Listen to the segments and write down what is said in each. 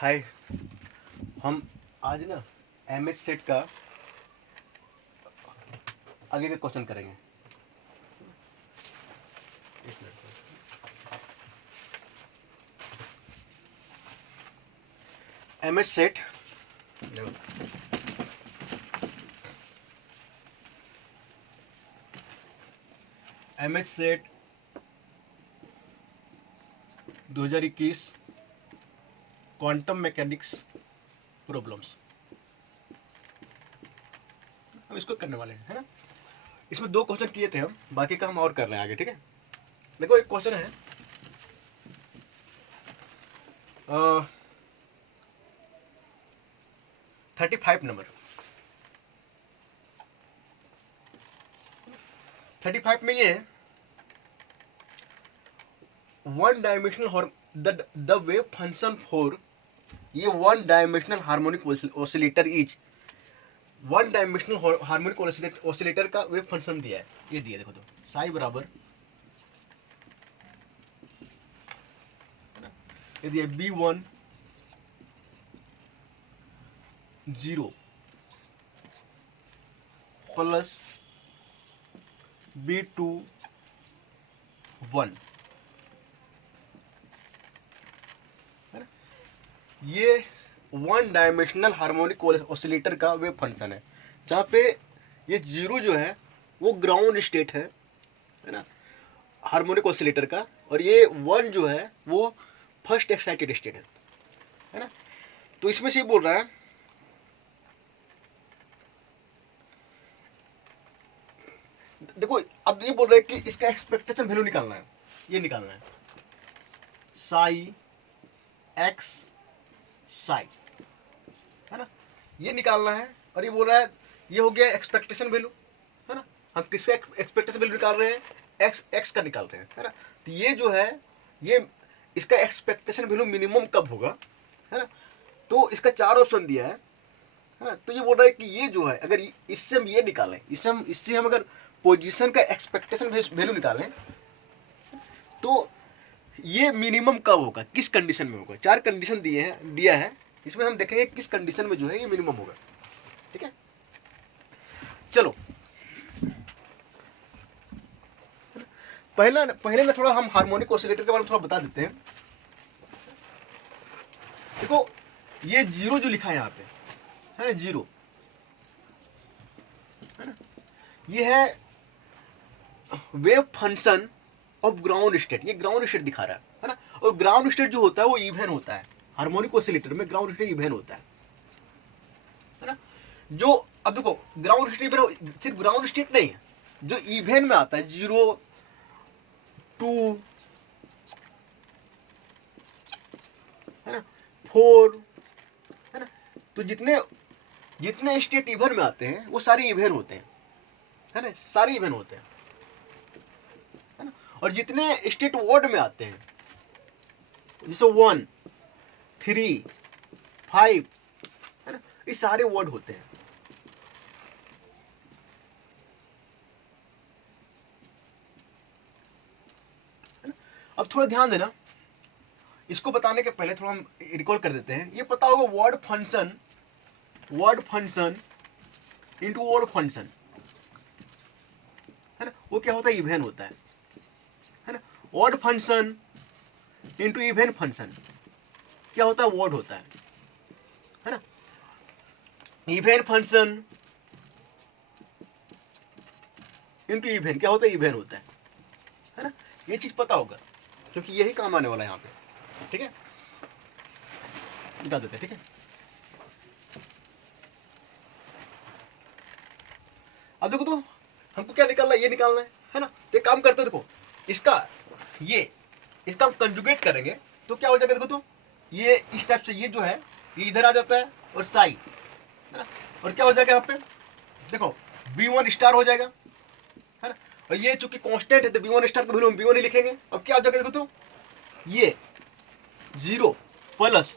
हाय। हम आज ना एमएच सेट का आगे का क्वेश्चन करेंगे। एक minute. MH SET MH SET 2021 quantum mechanics problems हम इसको करने वाले हैं, है ना। इसमें 2 क्वेश्चन किए थे हम, बाकी का हम और कर रहे हैं आगे, ठीक है। देखो एक क्वेश्चन है 35 नंबर। 35 में ये है one dimensional the wave function for ये one dimensional harmonic oscillator is one dimensional harmonic oscillator का वेव फंक्शन दिया है। ये दिया देखो, तो साई बराबर ये दिया B1 0 प्लस B2 1, है ना। ये वन डायमेंशनल हार्मोनिक ऑसिलेटर का वेव फंक्शन है, जहाँ पे ये 0 जो है वो ग्राउंड स्टेट है ना, हार्मोनिक ऑसिलेटर का, और ये 1 जो है वो फर्स्ट एक्साइटेड स्टेट है ना। तो इसमें से बोल रहा है देखो, अब ये बोल रहा है कि इसका एक्सपेक्टेशन वैल्यू निकालना है, ये निकालना है साई एक्स साई, है ना, ये निकालना है। और ये बोल रहा है ये हो गया एक्सपेक्टेशन वैल्यू, है ना। हम किसका एक्सपेक्टेशन वैल्यू निकाल रहे हैं? एक्स का निकाल रहे हैं, है ना। तो ये जो है ये इसका एक्सपेक्टेशन वैल्यू मिनिमम कब होगा, है ना। तो इसका 4 ऑप्शन दिया है ना। तो ये बोल रहा है कि ये जो है अगर इससे हम ये निकालें, इससे हम अगर पोजीशन का एक्सपेक्टेशन वैल्यू निकालें तो ये मिनिमम कब होगा, किस कंडीशन में होगा। 4 कंडीशन दिया है। इसमें हम देखेंगे किस कंडीशन में जो है ये मिनिमम होगा, ठीक है। चलो पहले ना थोड़ा हम हार्मोनिक ऑसिलेटर के बारे में थोड़ा बता देते हैं। देखो ये 0 जो लिखा है यहाँ पे, है 0, है ना, ये है wave function of ground state. ये ग्राउंड स्टेट दिखा रहा है ना। और ग्राउंड स्टेट जो होता है वो इवन होता है, हार्मोनिक ऑसिलेटर में ग्राउंड स्टेट इवन होता है ना। जो अब देखो ग्राउंड स्टेट सिर्फ ग्राउंड स्टेट नहीं है, जो इवन में आता है 0 2 है ना 4, है ना। तो जितने स्टेट इवन में आते हैं वो सारे इवन होते हैं, है ना, सारे इवन होते हैं, है ना। और जितने स्टेट वर्ड में आते हैं जैसे 1 3 5, है ना, ये सारे वर्ड होते हैं। अब थोड़ा ध्यान देना, इसको बताने के पहले थोड़ा हम रिकॉल कर देते हैं। ये पता होगा word function into word function, है ना, वो क्या होता है? इवन होता है ना। Word function into even function क्या होता है? वर्ड होता है ना। इवन फंक्शन इनटू इवन क्या होता है? इवन होता है ना। ये चीज पता होगा क्योंकि यही काम आने वाला है यहाँ पे, ठीक है। बता देते हैं, ठीक है। अब देखो, तो हमको क्या निकालना है? ये निकालना है ना। तो एक काम करते हैं, देखो इसका हम कंजुगेट करेंगे तो क्या हो जाएगा? देखो तो ये इस टाइप से ये जो है ये इधर आ जाता है और साई, है ना। और क्या हो जाएगा यहाँ पे? देखो B1 स्टार हो जाएगा, है ना। और ये चूंकि कांस्टेंट है तो B1 स्टार को वैल्यू हम B1 ही लिखेंगे। अब क्या हो जाएगा? देखो तो ये 0 प्लस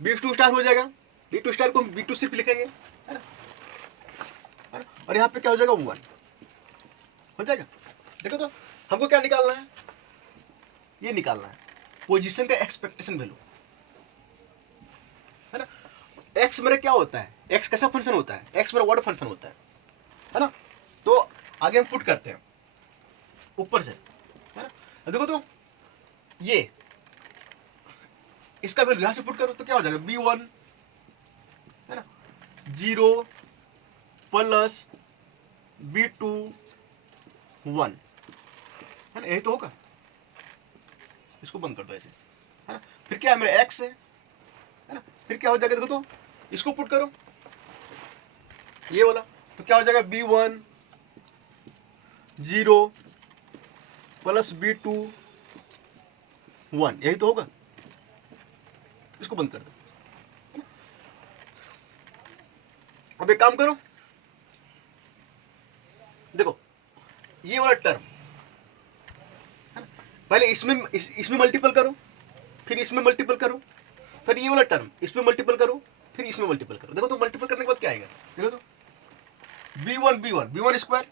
B2 स्टार हो जाएगा। B2 स्टार को हम B2 सिर्फ लिखेंगे, है ना। और यहाँ पे क्या हो जाएगा? 1 हो जाएगा। देखो तो हमको क्या निकालना है? ये निकालना है पोजीशन का एक्सपेक्टेशन वैल्यू, एक्स मेरा क्या होता है, एक्स कैसा फंक्शन होता है, एक्स मेरा वर्ड फंक्शन होता है ना। तो आगे हम पुट करते हैं ऊपर से, है ना। देखो तो ये इसका वैल्यू यहां से पुट करो तो क्या हो जाएगा, b1 है ना 0 प्लस b2 1, है ना, यही तो होगा। इसको बंद कर दो ऐसे, है ना। फिर क्या है मेरा x है ना, फिर क्या हो जाएगा, देखो तो इसको पुट करो ये वाला, तो क्या हो जाएगा b1 0 प्लस b2 1, यही तो होगा। इसको बंद कर दो। अब एक काम करो, देखो ये वाला टर्म है ना, पहले इसमें मल्टीपल करो, फिर इसमें मल्टीपल करो, फिर ये वाला टर्म इसमें मल्टीपल करो, फिर इसमें मल्टीपल करो। देखो तो मल्टीपल करने के बाद क्या आएगा, देखो तो b1 स्क्वायर,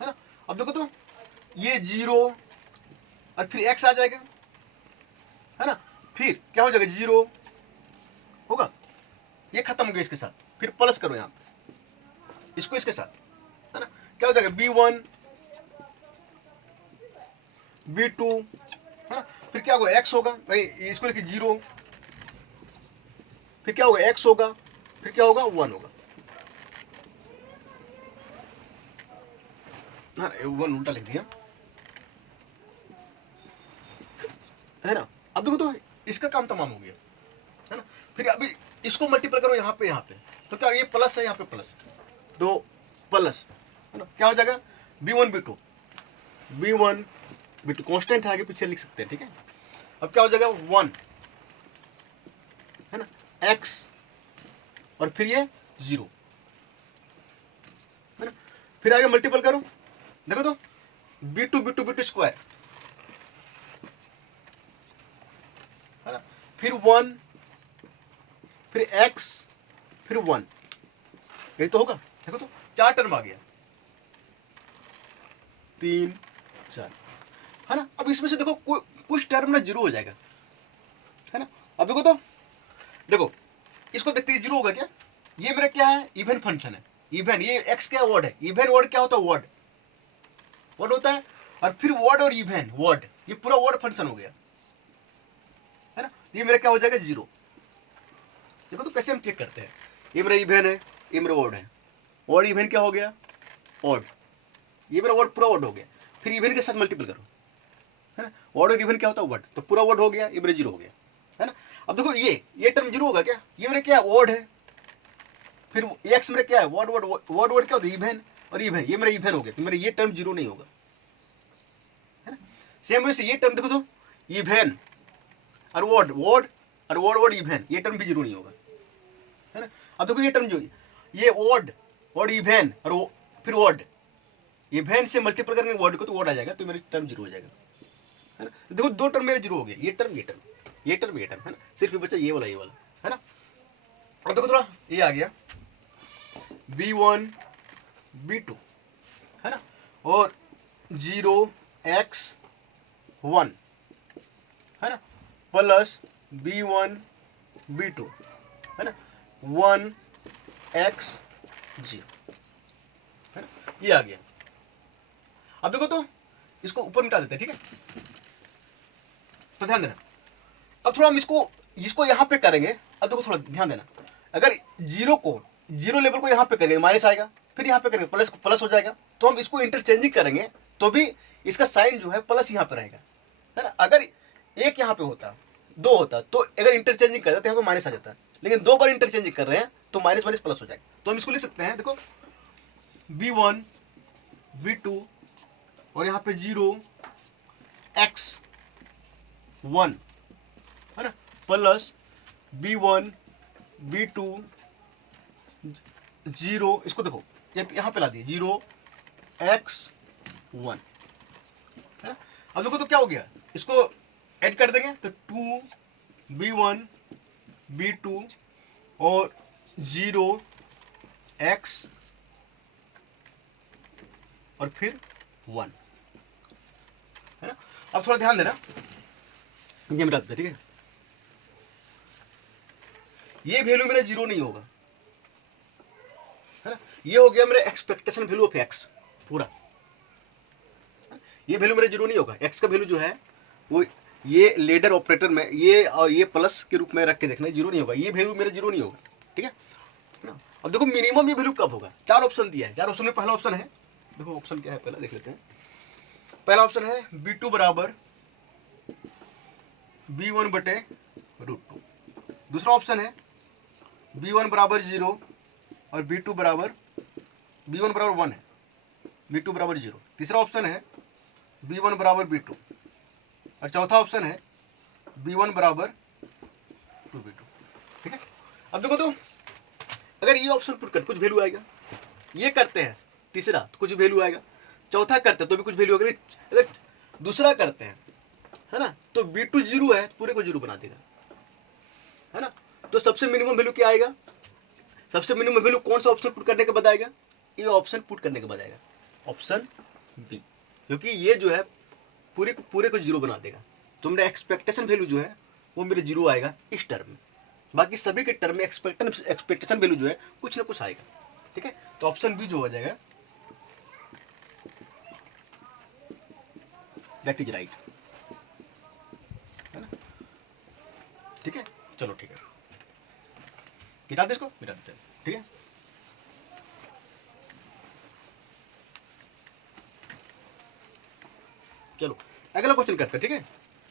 है ना। अब देखो तो ये 0 और फिर x आ जाएगा, है ना। फिर क्या हो जाएगा 0 होगा, ये खत्म हो गया इसके साथ, फिर प्लस करो यहां इसको इसके साथ, है ना। क्या हो जाएगा b1 b2, है ना। फिर क्या होगा x होगा भाई, इसको लिखिए 0, फिर क्या होगा x होगा, फिर क्या होगा 1 होगा, हाँ 1 उल्टा लिख दिया, है ना। अब देखो तो इसका काम तमाम हो गया, है ना। फिर अभी इसको मल्टीपल करो यहाँ पे तो क्या ये प्लस है, यहाँ पे प्लस, तो प्लस, है ना। क्या हो जाएगा b1 b2 कांस्टेंट है, आगे पीछे लिख सकते हैं, ठीक है। अब क्या हो जाएगा 1, है ना, x और फिर ये 0, है ना। फिर आगे मल्टीपल करो, देखो तो b2 स्क्वायर, है ना, फिर 1, फिर x, फिर 1, यही तो होगा। देखो तो 4 टर्म आ गया, 3 4, है ना। अब इसमें से देखो कुछ टर्म ना 0 हो जाएगा, है ना। अब देखो इसको देखते ही 0 होगा क्या, ये मेरा क्या है, इवन फंक्शन है, इवन, ये x क्या वर्ड है, इवन वर्ड क्या होता है, वर्ड होता है, और फिर वर्ड और इवन वर्ड, ये पूरा वर्ड फंक्शन हो गया, है ना। ये मेरा क्या हो जाएगा 0। देखो तो कैसे हम चेक करते हैं, ये मेरा इवन है, ये मेरा वर्ड है, वर्ड इवन क्या हो गया वर्ड, ये मेरा वर्ड पूरा वर्ड हो गया, फिर इवन के साथ मल्टीपल करो, है ना। वर्ड और इवन क्या होता है वर्ड, तो पूरा वर्ड हो गया, ये मेरा 0 हो गया, है ना। अब देखो ये टर्म 0 होगा क्या, ये मेरा क्या वर्ड है, फिर x मेरा क्या है वर्ड क्या होता है इवन, और इवन, ये मेरा इवन हो गया, तो मेरा ये टर्म 0 नहीं होगा, है ना। सेम वैसे ये टर्म देखो तो इवन और वर्ड इवन, ये टर्म भी 0 नहीं होगा, है ना। अब देखो ये टर्म जो ये वर्ड इवन और फिर वर्ड, इवन से मल्टीपल करने वर्ड को तो वर्ड आ जाएगा, तो मेरा टर्म 0 हो जाएगा, है ना। देखो 2 टर्म मेरे 0 हो गए, ये टर्म है ना, सिर्फ ये बचा ये वाला, है ना। अब देखो थोड़ा ये आ गया b1 b2, है ना, और 0x 1, है ना, प्लस b1 b2, है ना 1x 0, है ना, ये आ गया। अब देखो तो इसको ऊपर मिटा देते हैं, ठीक है। तो ध्यान देना, अब थोड़ा हम इसको यहां पे करेंगे। अब देखो थोड़ा ध्यान देना, अगर 0 लेवल को यहां पे करेंगे माइनस आएगा, फिर यहां पे करेंगे प्लस हो जाएगा, तो हम इसको इंटरचेंजिंग करेंगे तो भी इसका साइन जो है प्लस यहां पे रहेगा, है ना। अगर एक यहां पे होता 2 होता, तो अगर इंटरचेंजिंग करते तो यहां पे माइनस आ जाता, लेकिन 2 बार इंटरचेंजिंग कर रहे हैं तो माइनस प्लस हो जाएगा, तो हम इसको लिख सकते हैं, देखो b1 b2 और यहां पे 0x 1, है ना, प्लस b1 b2 0, इसको देखो यहां पे ला दिए 0x 1, है ना। अब देखो तो क्या हो गया, इसको ऐड कर देंगे तो 2 b1 b2 और 0x और फिर 1, है ना। अब थोड़ा ध्यान देना, ये मिटा देते, ठीक है। ये वैल्यू मेरा जीरो नहीं होगा, है ना। ये हो गया मेरा एक्सपेक्टेशन वैल्यू ऑफ एक्स पूरा। ये वैल्यू मेरा जीरो नहीं होगा, एक्स का वैल्यू जो है वो ये लेडर ऑपरेटर में ये और ये प्लस के रूप में रख के देखना, जीरो नहीं होगा, ये वैल्यू मेरा जीरो नहीं होगा, ठीक है ना। अब देखो मिनिमम ये वैल्यू कब होगा, चार ऑप्शन दिया है, चार ऑप्शन में पहला ऑप्शन है, देखो ऑप्शन क्या है पहला देख लेते हैं। पहला ऑप्शन है b2 बराबर b1 बटे √2। दूसरा ऑप्शन है b1 बराबर 0 और b1 बराबर 1 है, b2 बराबर 0। तीसरा ऑप्शन है b1 बराबर b2 और चौथा ऑप्शन है b1 बराबर 2b2, ठीक है। अब देखो तो अगर ये ऑप्शन पुट करते कुछ वैल्यू आएगा, ये करते हैं तीसरा तो कुछ वैल्यू आएगा, चौथा करते हैं तो भी कुछ वैल्यू आएगा, अगर दूसरा करते हैं है ना तो b2 जीरो है, पूरे को जीरो बना देगा, है ना। तो सबसे मिनिमम वैल्यू क्या आएगा, सबसे मिनिमम वैल्यू कौन सा ऑप्शन पुट करने के बाद आएगा, ये ऑप्शन पुट करने के बाद आएगा, ऑप्शन बी, क्योंकि ये जो है पूरे को जीरो बना देगा। तो मेरा एक्सपेक्टेशन वैल्यू जो है वो मेरे जीरो आएगा इस टर्म में, बाकी सभी के टर्म में एक्सपेक्टेशन वैल्यू जो है कुछ ना कुछ आएगा, ठीक है। तो ऑप्शन बी जो हो जाएगा दैट इज राइट, है ना, ठीक है। चलो ठीक है, मिटा दे इसको, मिटा देते हैं, ठीक है। चलो अगला क्वेश्चन करते हैं, ठीक है।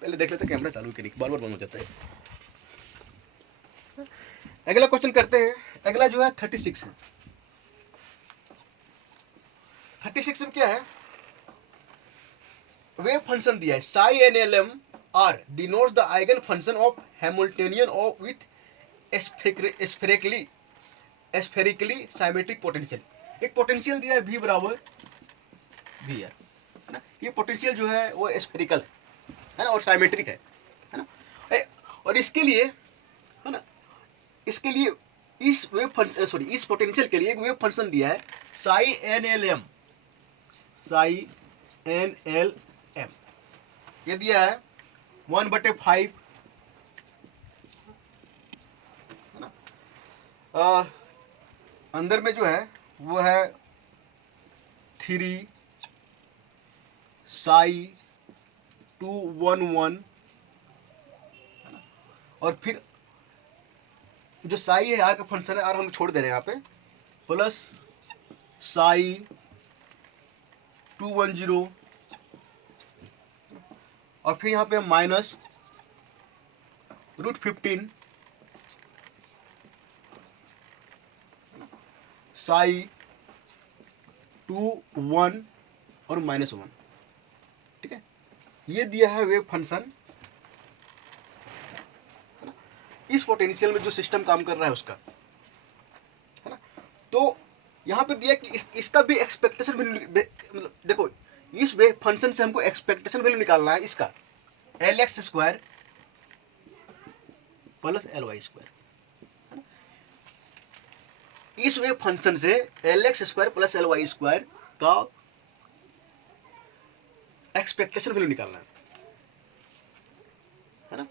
पहले देख लेते हैं कैमरा चालू करिए, बार बार बंद हो जाता है। अगला क्वेश्चन करते हैं, अगला जो है 36 है। 36 में क्या है, वेव फंक्शन दिया है psi NLM are denotes the eigen function of Hamiltonian of with spherically symmetric potential. एक पोटेंशियल दिया है v बराबर v है ना, ये पोटेंशियल जो है वो स्फेरिकल है ना और सिमेट्रिक है ना। और इसके लिए है ना, इसके लिए इस वेव फंक्शन सॉरी इस पोटेंशियल के लिए एक वेव फंक्शन दिया है साई NLM, साई NLM ये दिया है 1/5 है ना, अंदर में जो है वो है 3 साई 211 है ना, और फिर जो साई है आर का फंक्शन है, आर हम छोड़ दे रहे हैं यहाँ पे, प्लस साई 210 और फिर यहाँ पे माइनस √15 साई 2 1 और -1, ठीक है। ये दिया है वेव फंक्शन, इस पोटेंशियल में जो सिस्टम काम कर रहा है उसका, है ना। तो यहाँ पे दिया कि इसका भी एक्सपेक्टेशन वैल्यू, मतलब देखो इस वेव फंक्शन से हमको एक्सपेक्टेशन वैल्यू निकालना है इसका LX² प्लस LY², इस वेव फंक्शन से LX² प्लस LY² का एक्सपेक्टेशन वैल्यू निकालना है ना।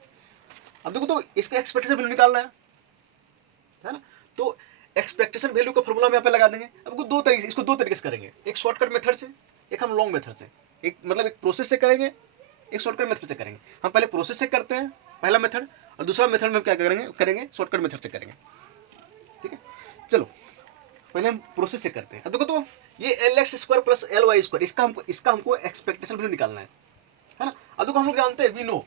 अब देखो तो इसका एक्सपेक्टेशन वैल्यू निकालना है ना, तो एक्सपेक्टेशन वैल्यू का फॉर्मूला हम यहाँ पे लगा देंगे। अब इसको दो तरीके से करेंगे, एक शॉर्टकट मेथड से, एक हम लॉन्ग मेथड से, एक मतलब एक प्रोसेस से करेंगे, एक शॉर्टकट मेथड से करेंगे। हम पहले प्रोसेस से करते हैं पहला मेथड, और दूसरा मेथड में हम क्या करेंगे शॉर्टकट मेथड से करेंगे, ठीक है। चलो पहले हम प्रोसेस से करते हैं। अब देखो तो ये LX² प्लस LY² इसका हमको एक्सपेक्टेशन वैल्यू निकालना है ना। अब देखो हम लोग जानते हैं we know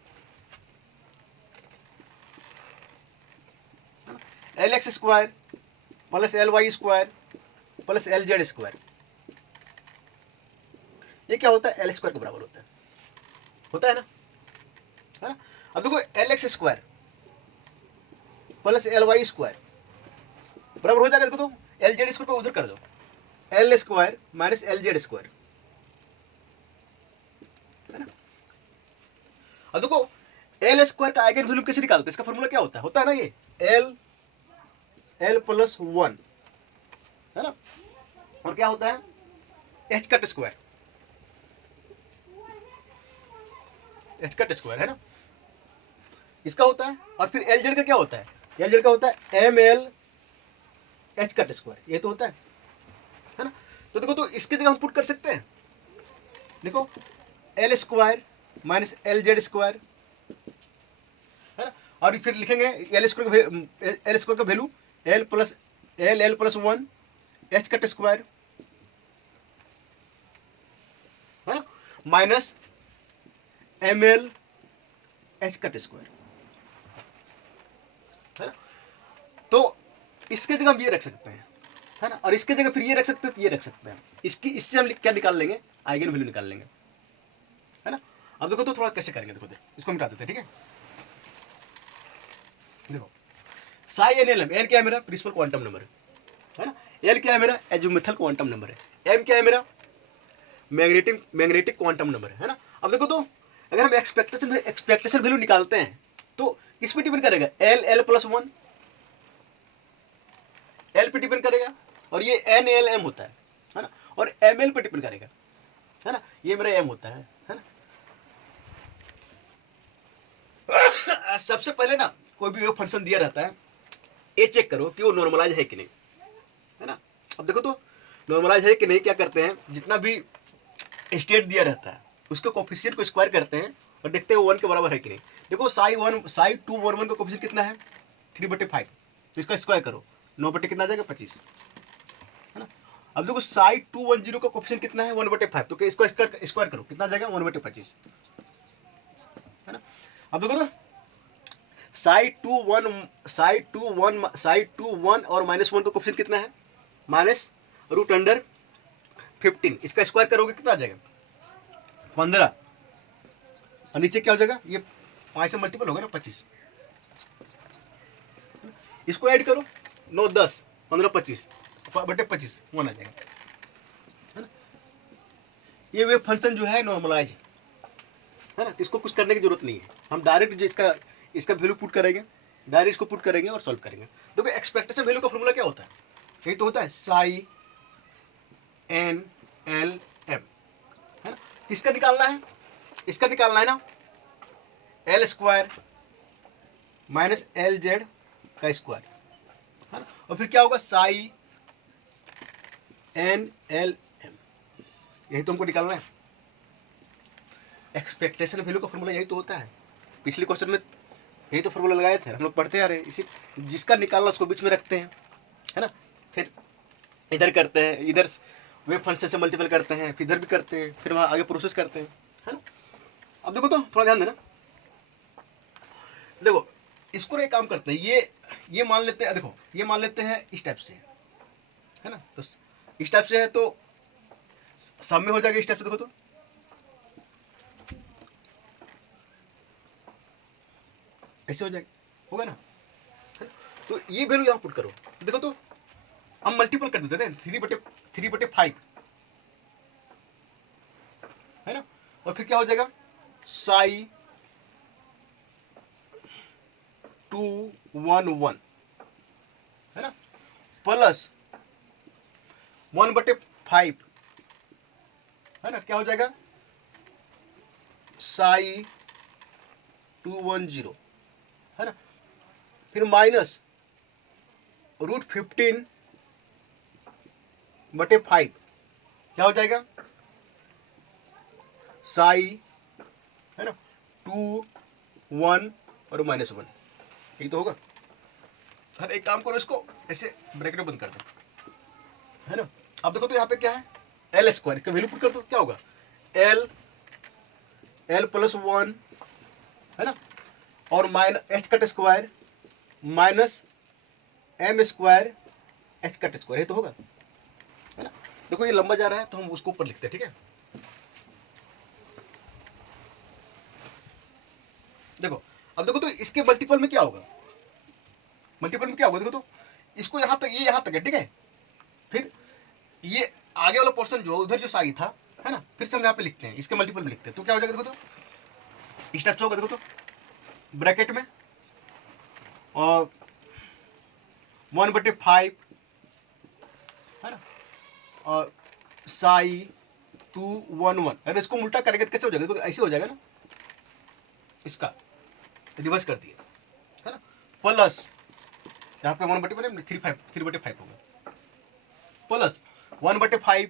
LX² plus LY² plus LZ², ये क्या होता है L² के बराबर होता है ना। अब देखो LX² प्लस LY² बराबर हो जाएगा, देखो तो LZ² को उधर कर दो, L² माइनस LZ² है ना। अब देखो L² का आइगन वैल्यू कैसे निकालते हैं, इसका फॉर्मूला क्या होता है ना, ये L प्लस 1 है ना, और क्या होता है H² है ना, इसका होता है। और फिर LZ का क्या होता है एल जेड का होता है m L h cut square, ये तो होता है ना। तो देखो, तो इसकी जगह हम पुट कर सकते हैं, देखो l square minus l z square, है ना। और फिर लिखेंगे एल स्क्वायर का value l plus one h cut square, है ना, minus m L h cut square, है ना। तो इसके जगह हम ये रख सकते हैं, है ना, और इसके जगह फिर ये रख सकते हैं, तो ये रख सकते हैं। इससे हम क्या निकाल लेंगे, आइगन वैल्यू निकाल लेंगे, है ना। अब देखो तो थोड़ा कैसे करेंगे, देखो इसको मिटा देते हैं, ठीक है। देखो psi N L M, L क्या है मेरा, प्रिंसिपल क्वांटम नंबर है ना, एल क्या है मेरा, एजिमुथल क्वांटम नंबर है, एम क्या है मेरा, मैग्नेटिक क्वांटम नंबर है ना। अब देखो तो अगर हम एक्सपेक्टेशन वैल्यू निकालते हैं तो किस पे डिपेंड करेगा, एल प्लस वन, एल पे डिपेंड करेगा, और ये एन एल एम होता है ना, और एम एल पे डिपेंड करेगा, है ना, ये मेरा एम होता है ना। सबसे पहले ना कोई भी फंक्शन दिया रहता है, ये चेक करो कि वो नॉर्मलाइज है कि नहीं, है ना। अब देखो तो नॉर्मलाइज है कि नहीं, क्या करते हैं, जितना भी स्टेट दिया रहता है उसके कोफिशिएंट को स्क्वायर करते हैं और देखते हैं वो 1 के बराबर है कि नहीं। देखो साई टू वन वन का कोफिशिएंट कितना है, 3/5, तो इसका स्क्वायर करो, 9 कितना आ जाएगा, 25, है ना। अब देखो साई 210 का कोफिशिएंट कितना है, 1/5, तो इसको स्क्वायर करो, कितना आ जाएगा, 1/25, है ना। अब देखो ना साई टू वन और -1 का कोफिशिएंट कितना है, -√15, इसका स्क्वायर करोगे कितना आ जाएगा, 15, और नीचे क्या हो जाएगा, ये 5 से मल्टीपल होगा ना, 25, इसको ऐड करो, 9 10 15 25 बटे 25 1 आ जाएगा, है ना। ये वेव फंक्शन जो है नॉर्मलाइज है ना, इसको कुछ करने की जरूरत नहीं है, हम डायरेक्ट जो इसका वैल्यू पुट करेंगे, डायरेक्ट इसको पुट करेंगे और सॉल्व करेंगे। देखो एक्सपेक्टेशन वैल्यू का फॉर्मूला क्या होता है, यही तो होता है साई एन एल एम, है ना। किसका निकालना है, इसका निकालना है ना, L square minus l Z का स्क्वायर, है ना, और फिर क्या होगा, साई एन एल एम, यही तो हमको निकालना है। एक्सपेक्टेशन वैल्यू का फॉर्मूला यही तो होता है, पिछले क्वेश्चन में यही तो फॉर्मूला लगाए थे, हम लोग पढ़ते आ रहे हैं, इसी जिसका निकालना उसको बीच में रखते हैं, है ना, फिर इधर करते हैं, इधर वेव फंक्शन से मल्टीपल करते हैं, फिर इधर भी करते हैं, फिर वहां आगे प्रोसेस करते हैं, है ना। अब देखो तो थोड़ा ध्यान देना, देखो इसको एक काम करते हैं, ये मान लेते हैं, देखो ये मान लेते हैं इस टाइप से, है ना, तो इस टाइप से है तो सब में हो जाएगा, इस टाइप से देखो तो ऐसे हो जाएगा, होगा ना। तो ये वैल्यू यहां पुट करो, तो देखो तो हम मल्टीपल कर देते हैं 3/5, है ना, और फिर क्या हो जाएगा, साई 211, है ना, प्लस 1/5, है ना, क्या हो जाएगा, साई 210, है ना, फिर माइनस √15/5, क्या हो जाएगा, साई, है ना, 2 1 और -1, यही तो होगा। हर एक काम करो, इसको ऐसे ब्रैकेट बंद कर दो, है ना। अब देखो तो यहाँ पे क्या है, एल स्क्वायर, इसका वैल्यू पुट कर दो, क्या होगा, एल प्लस 1, है ना, और minus h cut square minus m square h cut square, ये तो होगा, है ना। देखो ये लंबा जा रहा है तो हम उसको ऊपर लिखते हैं, ठीक है। देखो अब देखो तो इसके मल्टीपल में क्या होगा, मल्टीपल में क्या होगा, देखो तो इसको यहां तक, ये यहां तक है, ठीक है, फिर ये आगे वाला पोर्शन जो उधर जो साई था, है ना, फिर से हम यहाँ पे लिखते हैं, इसके मल्टीपल में लिखते हैं, तो क्या हो जाएगा, देखो तो स्टेप्स होगा, देखो तो ब्रैकेट में और 1/5, है ना, और साई 211, अगर इसको उल्टा करेंगे तो कैसे हो जाएगा, देखो ऐसे हो जाएगा ना, इसका रिवर्स कर दिया, है ना, प्लस यहाँ पे 1/5 3/5 होगा प्लस 1/5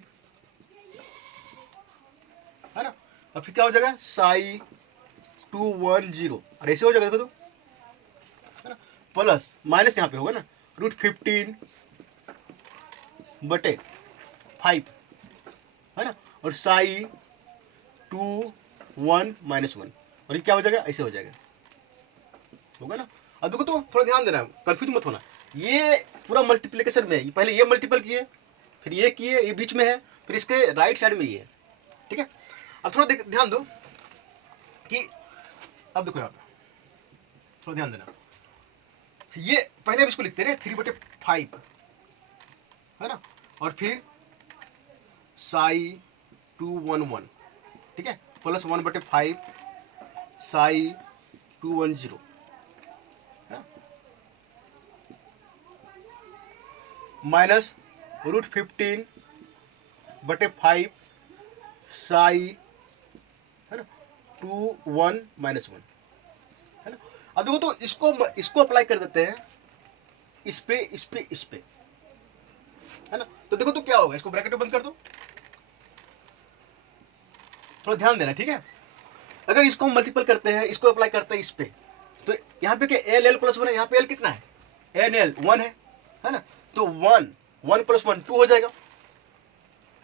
है ना। और फिर क्या हो जाएगा साई 210 और ऐसे हो जाएगा देखो तो है ना, प्लस माइनस यहाँ पे होगा ना √15/5 है ना, और साई 2 1 - 1 और ये क्या हो जाएगा ऐसे हो जाएगा होगा ना। अब देखो तो थोड़ा ध्यान देना, कंफ्यूज मत होना। ये पूरा मल्टीप्लिकेशन में है, पहले ये मल्टीपल किए फिर ये किए, ये बीच में है, फिर इसके राइट साइड में ये है, ठीक है। अब थोड़ा ध्यान दो कि अब देखो यहाँ पे थोड़ा ध्यान देना, ये पहले हम इसको लिखते रहे 3/5 है ना, और फिर साई 211 ठीक है, प्लस 1/5 साई 210 माइनस √15/5 साई है ना 2 1 - 1 है ना। अब देखो तो इसको अप्लाई कर देते हैं इस पे है ना। तो देखो तो क्या होगा, इसको ब्रैकेट बंद कर दो, थोड़ा ध्यान देना ठीक है। अगर इसको हम मल्टीपल करते हैं, इसको अप्लाई करते हैं इस पे, तो यहाँ पे क्या एल प्लस 1 है, यहाँ पे एल कितना है एन एल 1 है ना, तो 1 + 1 2 हो जाएगा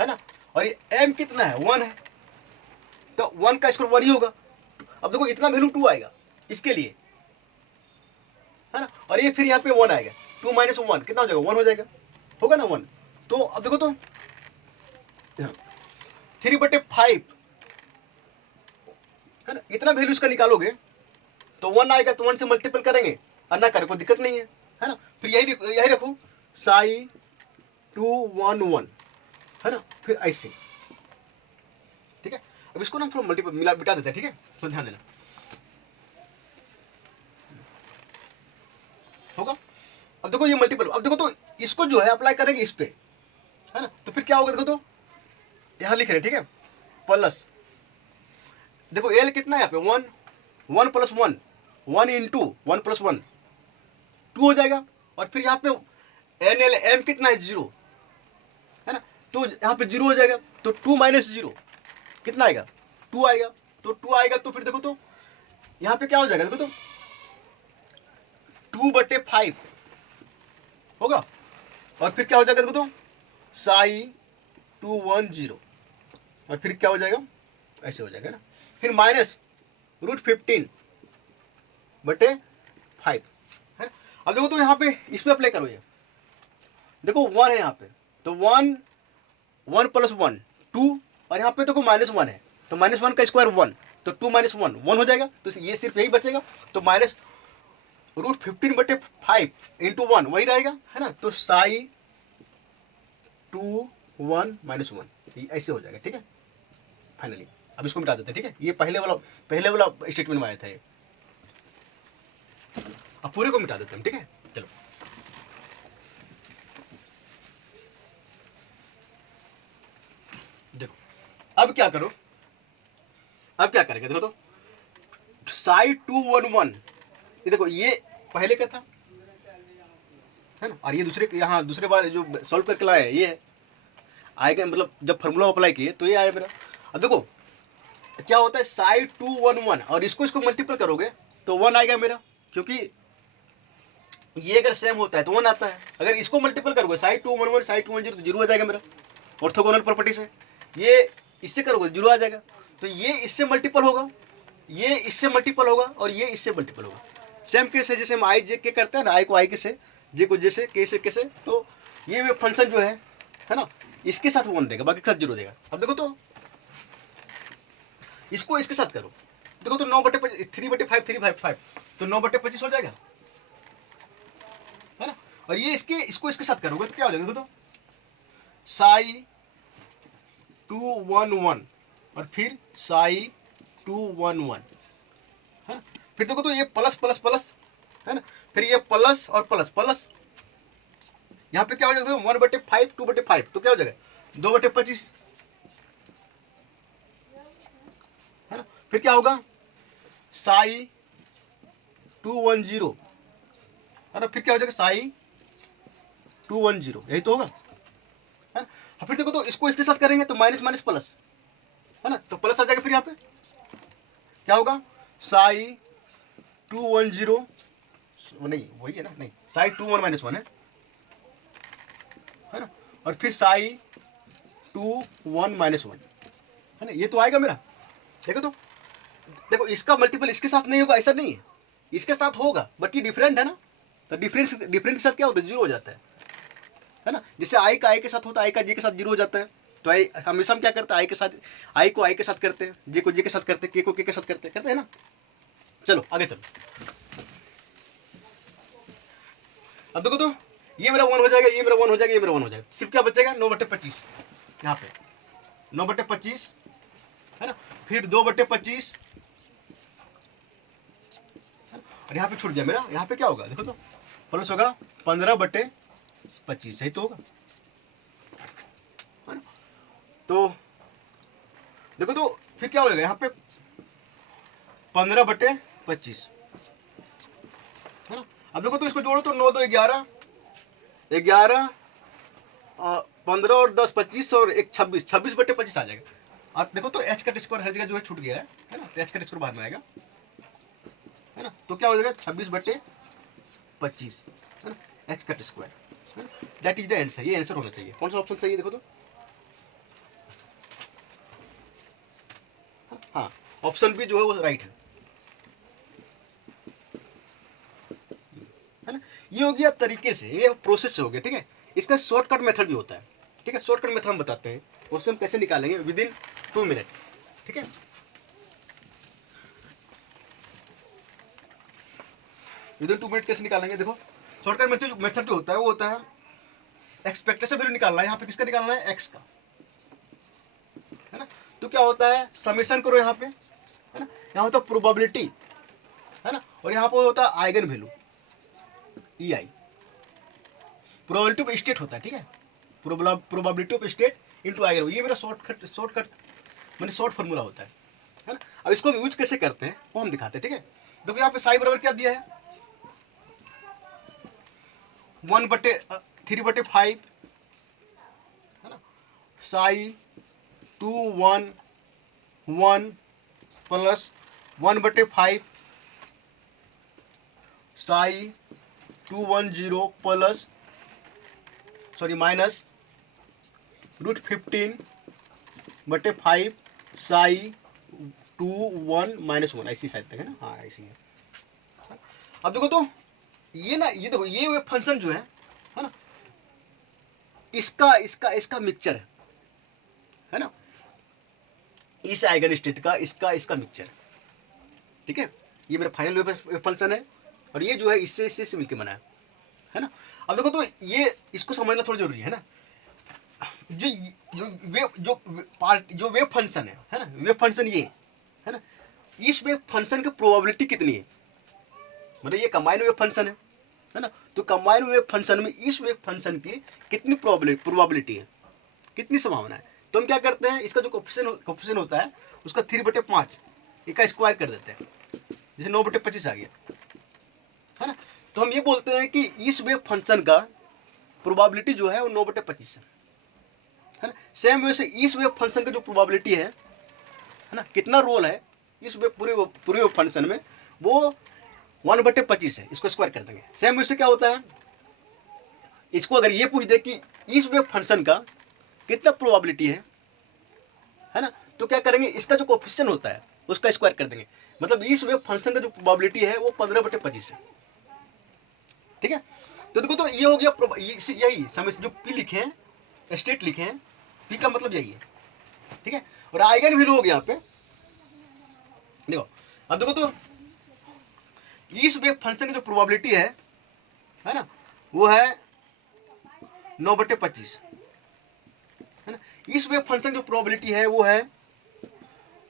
है ना, और ये एम कितना है 1 है, तो 1 का स्क्वायर 1 ही होगा। अब देखो इतना वैल्यू 2 आएगा इसके लिए है ना, और ये फिर यहाँ पे 1 आएगा, 2 - 1 कितना हो जाएगा 1 हो जाएगा, होगा ना 1। तो अब देखो तो 3/5 है ना, इतना वैल्यू इसका निकालोगे तो 1 आएगा, तो 1 से मल्टीपल करेंगे और ना करें कोई दिक्कत नहीं है ना। फिर यही रखो साई 211 है ना, फिर ऐसे ठीक है। अब इसको ना थोड़ा मल्टीपल मिटा देते हैं ठीक है, तो ध्यान देना होगा। अब देखो ये मल्टीपल, अब देखो तो इसको जो है अप्लाई करेंगे इस पे है ना, तो फिर क्या होगा देखो तो यहां लिख रहे हैं ठीक है, प्लस देखो एल कितना है यहाँ पे 1 1 + 1 1 × 1 + 1 2 हो जाएगा, और फिर यहाँ पे एन एल एम कितना है 0 है ना, तो यहाँ पे 0 हो जाएगा, तो 2 - 0 कितना आएगा 2 आएगा, तो 2 आएगा, तो फिर देखो तो यहाँ पे क्या हो जाएगा देखो तो 2/5 होगा, और फिर क्या हो जाएगा देखो तो साई 210 और फिर क्या हो जाएगा ऐसे हो जाएगा ना, फिर माइनस √15/5 है। अब देखो तो यहाँ पे इस पे अप्लाई करो, ये देखो 1 है यहाँ पे, तो 1 1 + 1 2 और यहाँ पे देखो -1 है, तो -1 का स्क्वायर 1, तो 2 - 1 1 हो जाएगा, तो ये सिर्फ यही बचेगा, तो माइनस √15/5 × 1 वही रहेगा है ना, तो साई 2 1 - 1 ऐसे हो जाएगा ठीक है फाइनली। अब इसको मिटा देते हैं ठीक है, ये पहले वाला स्टेटमेंट में आया था ये, अब पूरे को मिटा देते हैं ठीक है। चलो देखो अब क्या करो, अब क्या करेंगे देखो तो साई 211 ये देखो ये पहले का था है ना, और ये दूसरे बार जो सॉल्व करके लाया है ये आएगा, मतलब जब फॉर्मूला अप्लाई किए तो ये आया मेरा। अब देखो क्या होता है साई 211 और इसको मल्टीपल करोगे तो 1 आएगा मेरा, क्योंकि ये अगर सेम होता है तो 1 आता है, अगर इसको मल्टीपल करोगे साई 211 साई 210 तो 0 आ जाएगा मेरा ऑर्थोगोनल प्रॉपर्टी से, ये इससे करोगे 0 आ जाएगा, तो ये इससे मल्टीपल होगा, ये इससे मल्टीपल होगा, और ये इससे मल्टीपल होगा। सेम केस है जैसे हम आई जे के करते हैं ना, आई को आई के से, जे को जे से, के से के से, तो ये वे फंक्शन जो है ना, इसके साथ 1 देगा, बाकी के साथ 0 देगा। अब देखो तो इसको इसके साथ करो, देखो तो 9/25 3/5 तो 9/25 हो जाएगा है ना, और ये इसको इसके साथ करोगे तो क्या हो जाएगा देखो तो साई 211 और फिर साई 211 है ना, फिर देखो तो ये प्लस प्लस प्लस है ना, फिर ये प्लस और प्लस प्लस, यहाँ पे क्या हो जाएगा 1/5 2/5 तो क्या हो जाएगा 2/25 है ना, फिर क्या होगा साई 210 है ना। फिर क्या हो जाएगा साई 210, यही तो होगा, है ना। फिर देखो तो इसको इसके साथ करेंगे तो माइनस माइनस प्लस, है ना, तो प्लस आ जाएगा। फिर यहाँ पे क्या होगा, साई 210, नहीं वही है ना, नहीं साई 21 माइनस 1 है ना, और फिर साई 21 माइनस 1, है ना, ये तो आएगा मेरा। देखो तो, देखो इसका मल्टीपल इसके साथ नहीं होगा ऐसा नहीं है, इसके साथ होगा, बट ये डिफरेंट है ना, तो डिफरेंस के साथ क्या होता है, जीरो हो जाता है ना। जैसे आई का आई के साथ होता है, आई का जे के साथ जीरो हो जाता है। तो आई हमेशा हम क्या करते हैं, आई के साथ, आई को आई के साथ करते हैं, जे को जे के साथ करते हैं, के को के साथ करते हैं ना। चलो आगे चलो, अब देखो तो ये मेरा 1 हो जाएगा, ये मेरा 1 हो जाएगा, ये मेरा 1 हो जाएगा, सिर्फ क्या बचेगा 9/25, यहाँ पे 9/25, है ना। फिर 2/25, और यहाँ पे छूट गया मेरा, यहाँ पे क्या होगा देखो तो, प्लस होगा 15/25, सही तो होगा, है ना। तो देखो तो फिर क्या हो जाएगा, यहाँ पे 15/25, है ना। अब देखो तो इसको जोड़ो तो 9 2 11, 11 15 और 10 25 और 1 26, 26/25 आ जाएगा। आप देखो तो एच का स्क्वायर हर जगह जो है छूट गया है ना, तो एच का स्क्वायर बाद में आएगा, है ना। तो क्या हो जाएगा 26/25, है ना, एच का स्क्वायर, है ना। दैट इज द आंसर, ये आंसर होना चाहिए। कौन सा ऑप्शन सही है देखो तो, हाँ ऑप्शन बी जो है वो राइट है ना। ये हो गया तरीके से, ये प्रोसेस हो गया, ठीक है। इसका शॉर्टकट मेथड भी होता है, ठीक है। शॉर्टकट मेथड हम बताते हैं, उससे हम कैसे निकालेंगे विद इन 2 मिनट, ठीक है। विद इन 2 मिनट कैसे निकालेंगे, देखो शॉर्टकट मेथड जो होता है वो होता है एक्सपेक्टेशन वैल्यू निकालना है। यहाँ पे किसका निकालना है, एक्स का, है ना। तो क्या होता है, समेशन करो यहाँ पे, है ना, यहाँ होता है प्रोबेबिलिटी, है ना, और यहाँ पे होता है eigen value, E I, probability of state होता है, ठीक है। Probability of state into eigen value, ये मेरा शॉर्टकट मैंने शॉर्ट फार्मूला होता है ना। अब इसको हम यूज कैसे करते हैं वो हम दिखाते हैं, ठीक है। देखो यहाँ पे साई बराबर क्या दिया है, 1/3/5, है ना, Sai 211 plus 1/5 Sai 210 plus sorry minus √15/5 Sai 21 minus 1, ऐसी शायद तक है ना, हाँ ऐसी है। अब देखो तो ये ना, ये देखो ये फंक्शन जो है ना, इसका इसका इसका मिक्सचर है ना, इस आइगन स्टेट का इसका मिक्सचर, ठीक है। ये मेरा फाइनल वेव फंक्शन है, और ये जो है इससे मिलकर बना है ना। अब देखो तो ये इसको समझना थोड़ा जरूरी है ना। जो वेव फंक्शन है ना, वेव फंक्शन ये है ना, इस वेव फंक्शन की प्रोबेबिलिटी कितनी है, मतलब ये कंबाइंड वेव फंक्शन है ना। तो कंबाइंड वेव फंक्शन में इस वेव फंक्शन की कितनी प्रोबेबिलिटी है, कितनी संभावना है। तो हम क्या करते हैं, इसका जो कोफिशिएंट होता है उसका 3/5 इसका स्क्वायर कर देते हैं, जैसे 9/25 आ गया, है ना। तो हम ये बोलते हैं कि इस वेव फंक्शन का प्रोबेबिलिटी जो है वो 9/25 है ना। सेम वैसे इस वेव फंक्शन का जो प्रोबेबिलिटी है ना, कितना रोल है इस पूरे वेव फंक्शन में, वो 1/25 है, इसको स्क्वायर कर देंगे। सेम वैसे क्या होता है, इसको अगर ये पूछ दे कि इस वेव फंक्शन का कितना प्रोबेबिलिटी है ना, तो क्या करेंगे, इसका जो कोफिशिएंट होता है उसका स्क्वायर कर देंगे। मतलब इस वेव फंक्शन का जो प्रोबेबिलिटी है वो 15/25 है, ठीक है। तो देखो तो ये हो गया यही समय जो पी लिखे हैं, स्टेट लिखे हैं, पी का मतलब यही है, ठीक है। और आइगन वैल्यू हो गया यहाँ पे, देखो अब देखो तो इस वेव फंक्शन की जो प्रोबेबिलिटी है ना, वो है 9/25, है ना। इस वेव फंक्शन जो प्रोबेबिलिटी है वो है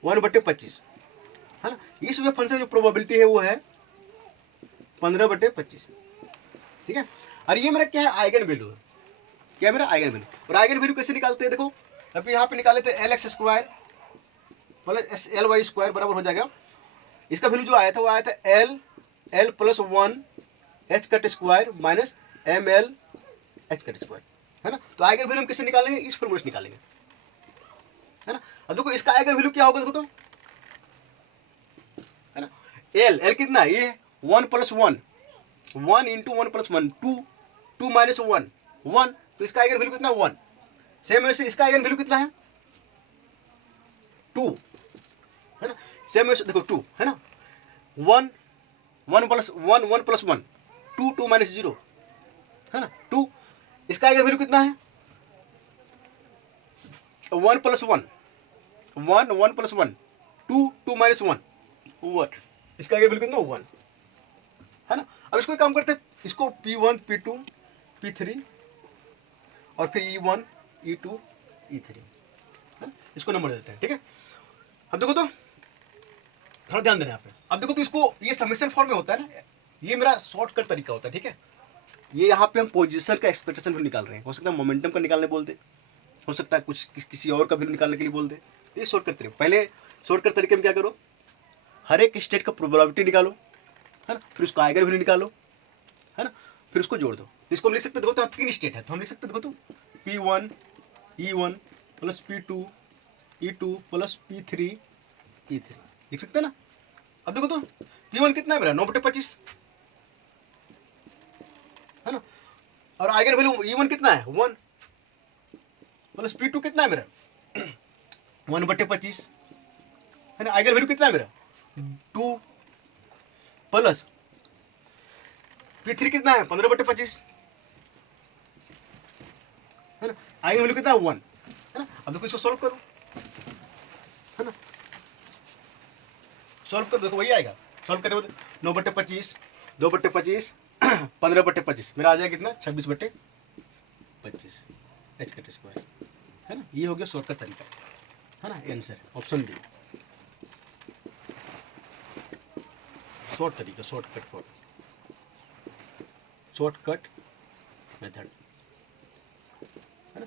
1/25, है ना। इस वेव फंक्शन जो प्रोबेबिलिटी है वो है 15/25, ठीक है। और ये मेरा क्या है, आइगन वैल्यू है, क्या मेरा आइगन वैल्यू। और आइगन वैल्यू कैसे निकालते हैं, देखो अभी यहाँ पे निकाले थे LX square plus LY square बराबर हो जाएगा, इसका वैल्यू जो आया था वो आया था L + 1 h cut square minus m L h cut square, है ना। तो आइगन वैल्यू हम किससे निकालेंगे, इस फॉर्मूले से निकालेंगे, है ना। अब देखो इसका आइगन वैल्यू क्या होगा, देखो तो, है ना। एल एल कितना है, ये 1 + 1, 1 × 1 + 1 2, 2 - 1 1, तो इसका आइगन वैल्यू कितना 1। सेम वैसे इसका आइगन वैल्यू कितना है 2, है ना। सेम वैसे देखो 2, है ना। 1 1 + 1 1 + 1 2, 2 - 0, है ना 2, इसका आइगन वैल्यू कितना है 1 + 1 1 1 + 1 2, 2 - 1 1, इसका आइगन वैल्यू कितना 1, है ना। अब इसको एक काम करते हैं, इसको P1 P2 P3 और फिर E1 E2 E3, है ना? इसको नंबर देते हैं, ठीक है। अब देखो तो थोड़ा ध्यान देना यहाँ पे। अब देखो तो इसको ये समेशन फॉर्म में होता है ना, ये मेरा शॉर्टकट तरीका होता है, ठीक है। ये यहाँ पे हम पोजीशन का एक्सपेक्टेशन भी निकाल रहे हैं, हो सकता है मोमेंटम का निकालने बोलते, हो सकता है कुछ किसी और का भी निकालने के लिए बोलते। तो ये शॉर्टकट तरीका, पहले शॉर्टकट तरीके में क्या करो, हर एक स्टेट का प्रोबेबिलिटी निकालो, है ना, फिर उसका आइगन वैल्यू निकालो, है ना, फिर उसको जोड़ दो। तो इसको हम लिख सकते, देखो तो 3 स्टेट है, तो हम लिख सकते देखो तो P1 E1 + P2 E2 + P3 E3 लिख सकते हैं ना। अब देखो तो P1 कितना है मेरा 9/25, है ना, और आइगन वैल्यू E1 कितना है 1 + P2 कितना है मेरा 1/25, है ना। आइगन वैल्यू कितना है मेरा 2 प्लस P3 कितना है 15/25, है ना। आइगन वैल्यू कितना है 1, है ना। अब देखो इसको सॉल्व करो, है ना, सॉल्व कर देखो वही आएगा। सॉल्व करें 9/25 2/25 15/25 मेरा आ जाएगा कितना 26/25 एच कट स्क्वायर, है ना। ये हो गया शॉर्टकट तरीका, है ना। आंसर ऑप्शन बी, शॉर्ट तरीका, शॉर्टकट मेथड, है ना,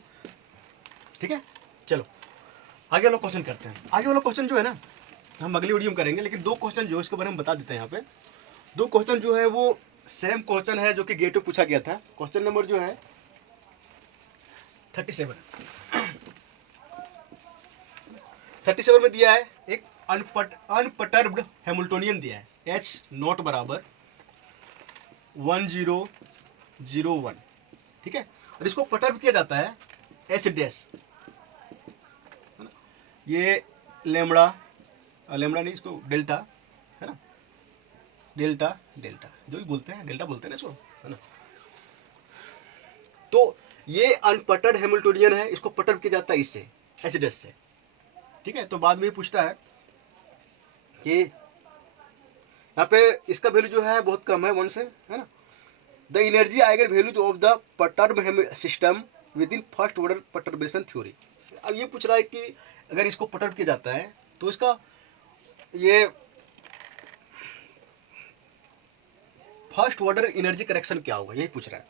ठीक है। चलो आगे वाला क्वेश्चन करते हैं। आगे वाला क्वेश्चन जो है ना हम अगली वीडियो में करेंगे, लेकिन 2 क्वेश्चन जो है इसके बारे में बता देते हैं। यहाँ पे 2 क्वेश्चन जो है वो सेम क्वेश्चन है जो कि गेट में पूछा गया था। क्वेश्चन नंबर जो है 37 में दिया है, एक अनपर्टर्ब्ड हैमिल्टोनियन दिया है H0 = 1001, ठीक है, और इसको पर्टर्ब किया जाता है H', ये लेमड़ा नहीं, इसको डेल्टा, है ना, डेल्टा जो भी बोलते हैं डेल्टा बोलते हैं ना इसको, है ना। तो ये अनपटर्ड हैमिल्टोनियन है, इसको पर्टर्ब किया जाता है इससे H' से, ठीक है। तो बाद में पूछता है कि यहाँ पे इसका वैल्यू जो है बहुत कम है 1 से, है ना। The energy eigen values of the perturb system within first order perturbation theory. अब ये पूछ रहा है कि अगर इसको पर्टर्ब किया जाता है तो इसका ये फर्स्ट ऑर्डर एनर्जी करेक्शन क्या होगा, यही पूछ रहा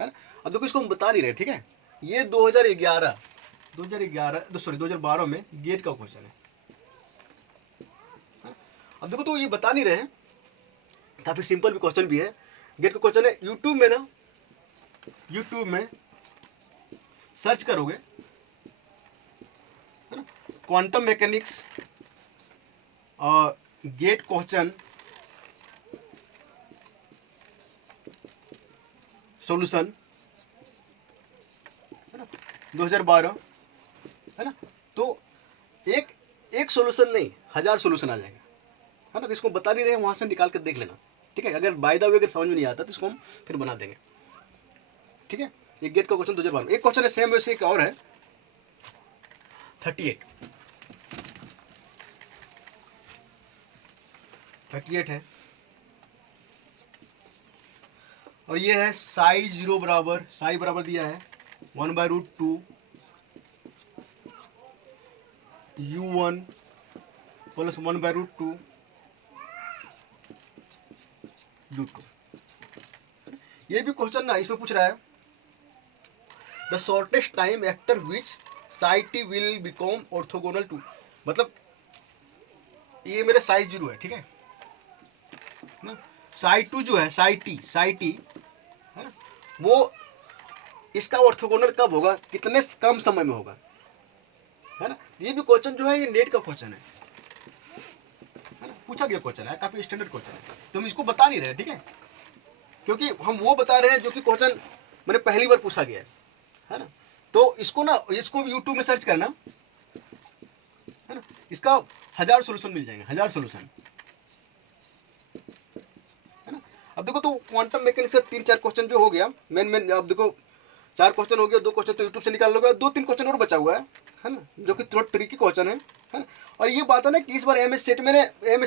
है ना। अब देखो इसको हम बता नहीं रहे, ठीक है। ये 2012 में गेट का क्वेश्चन है। अब देखो तो ये बता नहीं रहे हैं, काफी सिंपल भी क्वेश्चन भी है, गेट का क्वेश्चन है। यूट्यूब में सर्च करोगे, है ना, क्वांटम मैकेनिक्स और गेट क्वेश्चन सॉल्यूशन, है ना, 2012, है ना। तो एक सॉल्यूशन नहीं 1000 सॉल्यूशन आ जाएगा, है ना। तो इसको बता नहीं रहे, वहां से निकाल कर देख लेना, ठीक है। अगर बाय द वे अगर समझ में नहीं आता तो इसको हम फिर बना देंगे, ठीक है। एक गेट का क्वेश्चन 2012, एक क्वेश्चन है सेम वैसे एक और है 38 है, और ये है साई बराबर दिया है 1/√2 U1 + 1/√2 U2। ये भी क्वेश्चन ना इसमें पूछ रहा है the shortest time after which side T will become orthogonal to, मतलब ये मेरे साइज 0 है, ठीक है ना। साई टू जो है, साई टी है ना, वो इसका ऑर्थोगोनल कब होगा, कितने कम समय में होगा, है ना। ये भी क्वेश्चन जो है ये नेट का क्वेश्चन है ना, पूछा गया क्वेश्चन है, काफी स्टैंडर्ड क्वेश्चन है। तो हम इसको बता नहीं रहे, ठीक है, क्योंकि हम वो बता रहे हैं जो कि क्वेश्चन मैंने पहली बार पूछा गया है ना। तो इसको ना, इसको यूट्यूब में सर्च करना, है ना, इसका 1000 सोल्यूशन मिल जाएंगे, 1000 सोल्यूशन, है ना। अब देखो, तो क्वांटम मैकेनिक्स से 3-4 क्वेश्चन जो हो गया मेन, अब देखो 4 क्वेश्चन हो गया, 2 क्वेश्चन तो यूट्यूब से निकाल लोगे, 2-3 क्वेश्चन और बचा हुआ है ना, जो कि थोड़ा ट्रिकी क्वेश्चन है ना। और ये बात है ना कि इस बार एमएस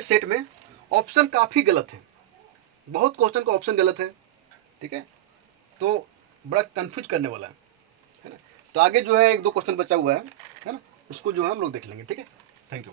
सेट में ऑप्शन काफ़ी गलत है, बहुत क्वेश्चन का ऑप्शन गलत है, ठीक है, तो बड़ा कंफ्यूज करने वाला है ना। तो आगे जो है 1-2 क्वेश्चन बचा हुआ है ना, उसको जो है हम लोग देख लेंगे, ठीक है। Thank you.